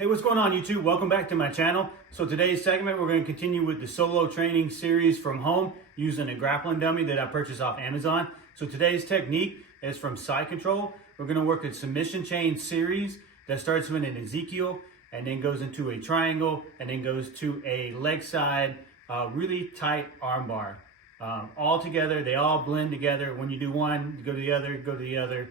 Hey, what's going on YouTube? Welcome back to my channel. So today's segment, we're going to continue with the solo training series from home using a grappling dummy that I purchased off Amazon. So today's technique is from side control. We're going to work a submission chain series that starts with an Ezekiel and then goes into a triangle and then goes to a leg side, really tight armbar. All together, they all blend together. When you do one, you go to the other, go to the other.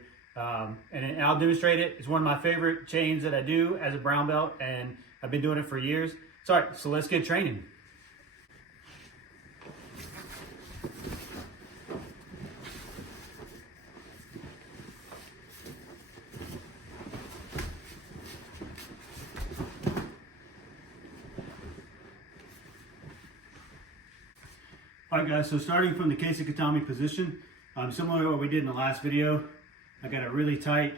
And I'll demonstrate it. It's one of my favorite chains that I do as a brown belt, and I've been doing it for years. So, all right, so let's get training. All right, guys, so starting from the Kesa-Gatame position, similar to what we did in the last video, I got a really tight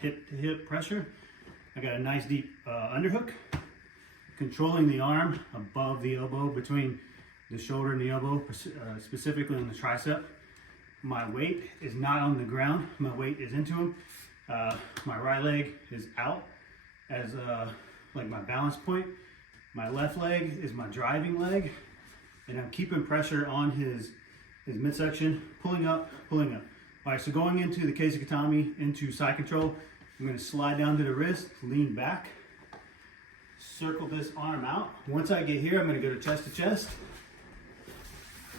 hip-to-hip pressure. I got a nice deep underhook, controlling the arm above the elbow, between the shoulder and the elbow, specifically on the tricep. My weight is not on the ground. My weight is into him. My right leg is out as like my balance point. My left leg is my driving leg, and I'm keeping pressure on his midsection, pulling up, pulling up. All right, so going into the Kesa-Gatame, into side control, I'm going to slide down to the wrist, lean back, circle this arm out. Once I get here, I'm going to go to chest.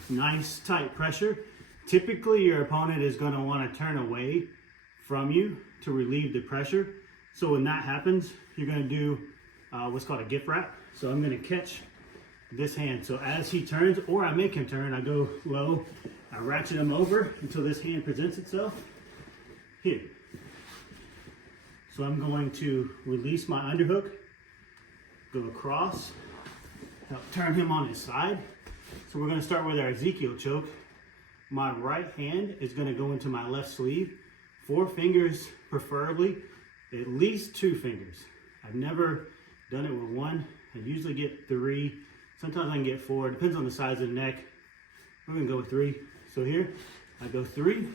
Nice tight pressure. Typically, your opponent is going to want to turn away from you to relieve the pressure. So when that happens, you're going to do what's called a gift wrap. So I'm going to catch this hand. So as he turns, or I make him turn, I go low, I ratchet him over until this hand presents itself here. So I'm going to release my underhook, go across, help turn him on his side. So we're going to start with our Ezekiel choke. My right hand is going to go into my left sleeve. 4 fingers preferably, at least 2 fingers. I've never done it with 1. I usually get 3. Sometimes I can get 4. It depends on the size of the neck. We're going to go with 3. So here, I go 3.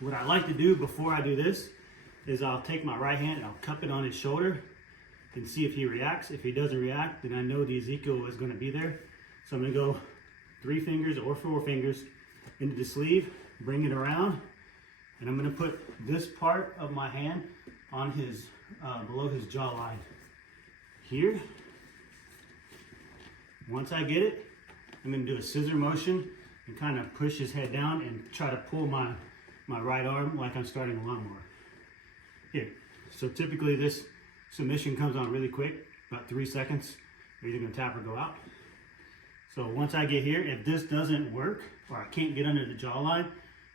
What I like to do before I do this is I'll take my right hand and I'll cup it on his shoulder and see if he reacts. If he doesn't react, then I know the Ezekiel is going to be there. So I'm going to go 3 fingers or 4 fingers into the sleeve, bring it around, and I'm going to put this part of my hand on his, below his jawline here. Once I get it, I'm going to do a scissor motion and kind of push his head down and try to pull my right arm like I'm starting a lawnmower. Here. So typically this submission comes on really quick, about 3 seconds. You're either going to tap or go out. So once I get here, if this doesn't work or I can't get under the jawline,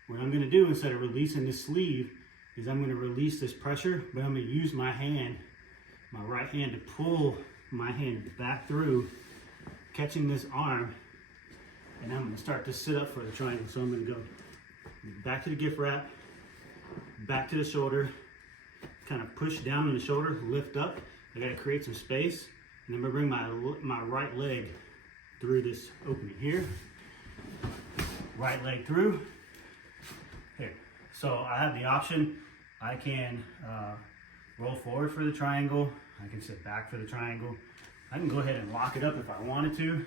what I'm going to do instead of releasing this sleeve is I'm going to release this pressure, but I'm going to use my hand, my right hand, to pull my hand back through, catching this arm, and I'm going to start to sit up for the triangle. So I'm going to go back to the gift wrap, back to the shoulder, kind of push down on the shoulder, lift up. I got to create some space, and I'm going to bring my right leg through this opening here. Right leg through. Here. So I have the option. I can roll forward for the triangle. I can sit back for the triangle. I can go ahead and lock it up if I wanted to,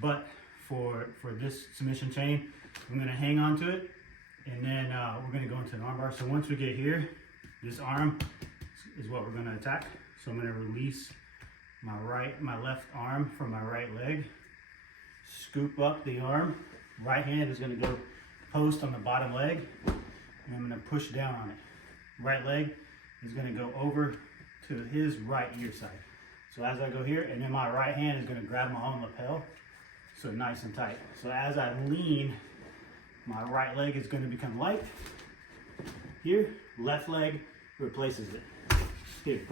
but for this submission chain, I'm going to hang on to it, and then we're going to go into an armbar. So once we get here, this arm is what we're going to attack. So I'm going to release my left arm from my right leg, scoop up the arm. Right hand is going to go post on the bottom leg, and I'm going to push down on it. Right leg is going to go over to his right ear side. So as I go here, and then my right hand is going to grab my own lapel, so nice and tight. So as I lean, my right leg is going to become light. Here, left leg replaces it. Here.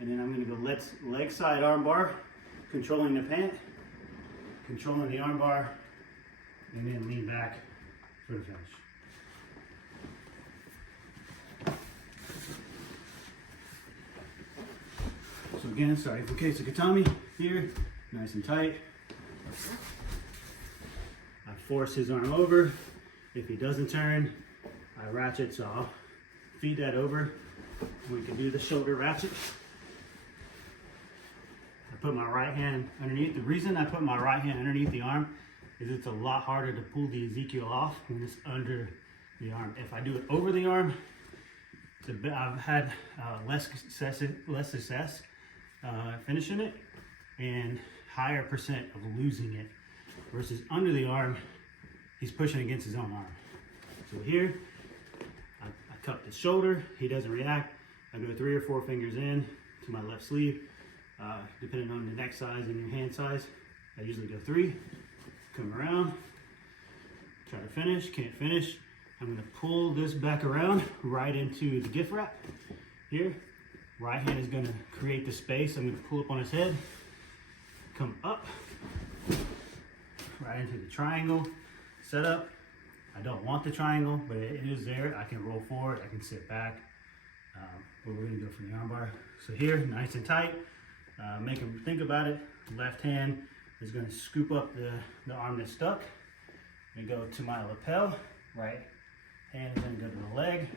And then I'm going to go leg side armbar, controlling the pant, controlling the armbar, and then lean back for the finish. So again, sorry for Kesa-Gatame here, nice and tight. I force his arm over. If he doesn't turn, I ratchet, so I'll feed that over. We can do the shoulder ratchet. put my right hand underneath. The reason I put my right hand underneath the arm is it's a lot harder to pull the Ezekiel off when it's under the arm. If I do it over the arm, I've had less success finishing it, and higher percent of losing it, versus under the arm, he's pushing against his own arm. So here, I cup the shoulder, he doesn't react. I go 3 or 4 fingers in to my left sleeve, depending on the neck size and your hand size. I usually go 3, come around, try to finish, can't finish. I'm gonna pull this back around right into the gift wrap. Here, right hand is gonna create the space. I'm gonna pull up on his head, come up, right into the triangle, set up. I don't want the triangle, but it is there. I can roll forward, I can sit back, but we're gonna go for the armbar. So here, nice and tight, make him think about it. Left hand is gonna scoop up the arm that's stuck and go to my lapel. Right hand is gonna go to the leg,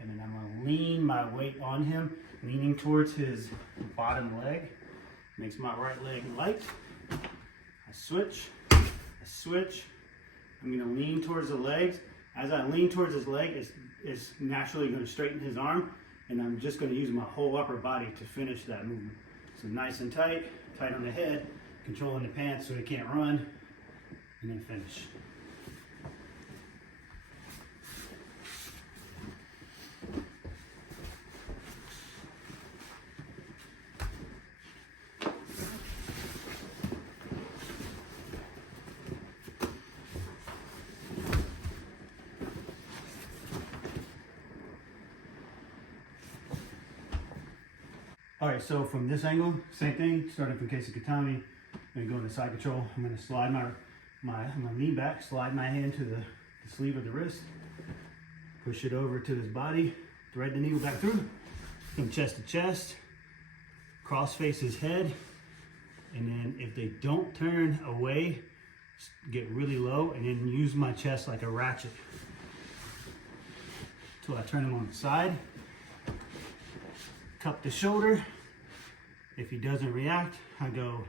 and then I'm gonna lean my weight on him, leaning towards his bottom leg. Makes my right leg light. I switch. I'm gonna lean towards the legs. As I lean towards his leg, it's naturally gonna straighten his arm, and I'm just gonna use my whole upper body to finish that movement. So nice and tight on the head, controlling the pants so he can't run, and then finish. All right, so from this angle, same thing, starting from Kesa-Gatame, I'm gonna go into side control. I'm gonna slide I'm gonna lean back, slide my hand to the sleeve of the wrist, push it over to his body, thread the needle back through, from chest to chest, cross face his head, and then if they don't turn away, get really low, and then use my chest like a ratchet until I turn him on the side. Cup the shoulder. If he doesn't react, I go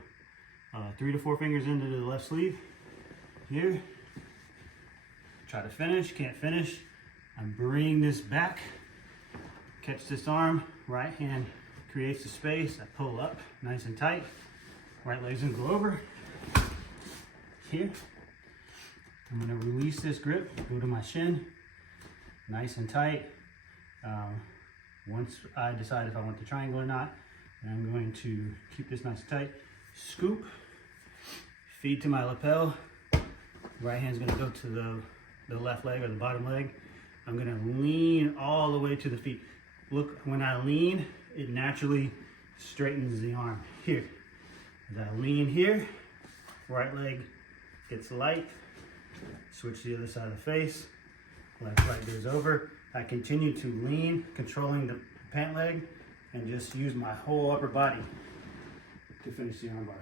3 to 4 fingers into the left sleeve. Here. Try to finish, can't finish. I bring this back, catch this arm, right hand creates the space. I pull up nice and tight. Right leg's gonna go over. Here. I'm gonna release this grip, go to my shin, nice and tight. Once I decide if I want the triangle or not, I'm going to keep this nice and tight. Scoop, feed to my lapel. Right hand's gonna go to the left leg or the bottom leg. I'm gonna lean all the way to the feet. Look, when I lean, it naturally straightens the arm. Here, as I lean here, right leg gets light. Switch to the other side of the face. Left right goes over. I continue to lean, controlling the pant leg, and just use my whole upper body to finish the armbar.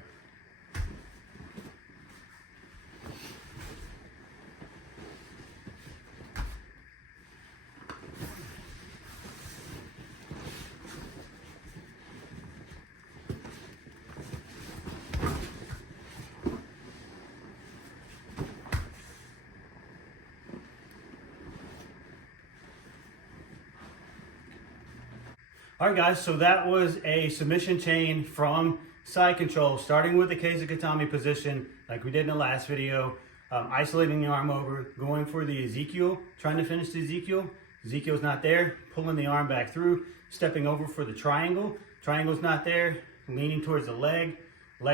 All right, guys, so that was a submission chain from side control, starting with the Kesa-Gatame position, like we did in the last video, isolating the arm over, going for the Ezekiel, trying to finish the Ezekiel. Ezekiel's not there, pulling the arm back through, stepping over for the triangle. Triangle's not there, leaning towards the leg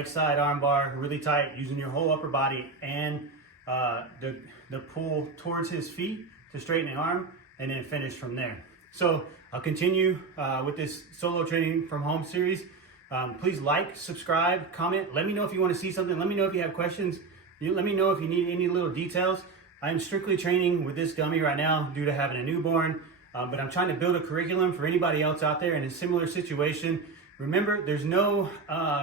side armbar, really tight, using your whole upper body and the pull towards his feet to straighten the arm, and then finish from there. So I'll continue with this solo training from home series. Please like, subscribe, comment. Let me know if you want to see something. Let me know if you have questions. Let me know if you need any little details. I'm strictly training with this dummy right now due to having a newborn, but I'm trying to build a curriculum for anybody else out there in a similar situation. Remember, there's no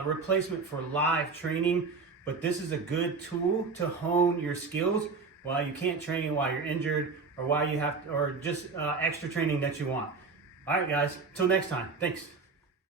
replacement for live training, but this is a good tool to hone your skills while you can't train, while you're injured, or while you have, or just extra training that you want. All right, guys, till next time. Thanks.